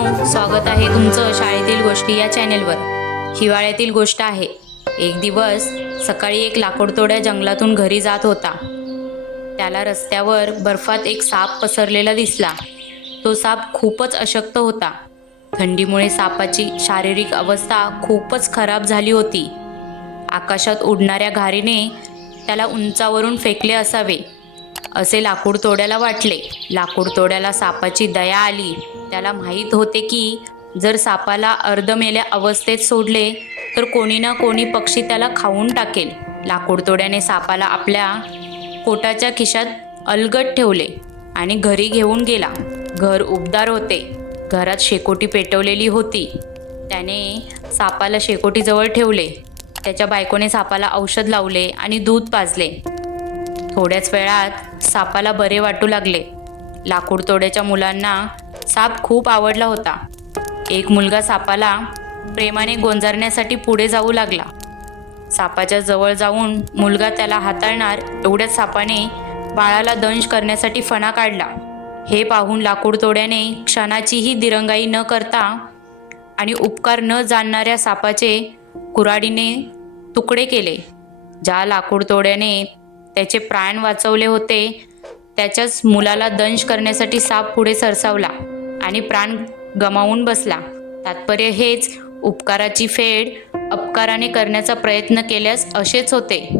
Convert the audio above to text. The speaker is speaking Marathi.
मित्रांनो स्वागत आहे तुमचं शाळेतील गोष्टी या चॅनेलवर. हिवाळ्यातील गोष्ट आहे. एक दिवस सकाळी एक लाकूडतोड्या जंगलातून घरी जात होता. त्याला रस्त्यावर बर्फात एक साप पसरलेला दिसला. तो साप खूपच अशक्त होता. थंडीमुळे सापाची शारीरिक अवस्था खूपच खराब झाली होती. आकाशात उडणाऱ्या घारीने त्याला उंचावरून फेकले असावे. असे लाकूड तोड्याला वाटले. लाकूड तोड्याला सापाची दया आली. त्याला माहीत होते की जर सापाला अर्धमेल्या अवस्थेत सोडले तर कोणी ना कोणी पक्षी त्याला खाऊन टाकेल. लाकूड तोड्याने सापाला आपल्या पोटाच्या खिशात अलगट ठेवले आणि घरी घेऊन गेला. घर उबदार होते. घरात शेकोटी पेटवलेली होती. त्याने सापाला शेकोटीजवळ ठेवले. त्याच्या बायकोने सापाला औषध लावले आणि दूध पाजले. थोड्याच वेळात सापाला बरे वाटू लागले. लाकूड तोड्याच्या मुलांना साप खूप आवडला होता. एक मुलगा सापाला प्रेमाने गोंजारण्यासाठी पुढे जाऊ लागला. सापाच्या जवळ जाऊन मुलगा त्याला हाताळणार एवढ्याच सापाने बाळाला दंश करण्यासाठी फणा काढला. हे पाहून लाकूड तोड्याने क्षणाचीही दिरंगाई न करता आणि उपकार न जाणणाऱ्या सापाचे कुऱ्हाडीने तुकडे केले ज्या लाकूड तोड्याने त्याचे प्राण वाचवले होते. त्याच्याच मुलाला दंश करण्यासाठी साप पुढे सरसावला आणि प्राण गमावून बसला. तात्पर्य हेच उपकाराची फेड अपकाराने करण्याचा प्रयत्न केल्यास असेच होते.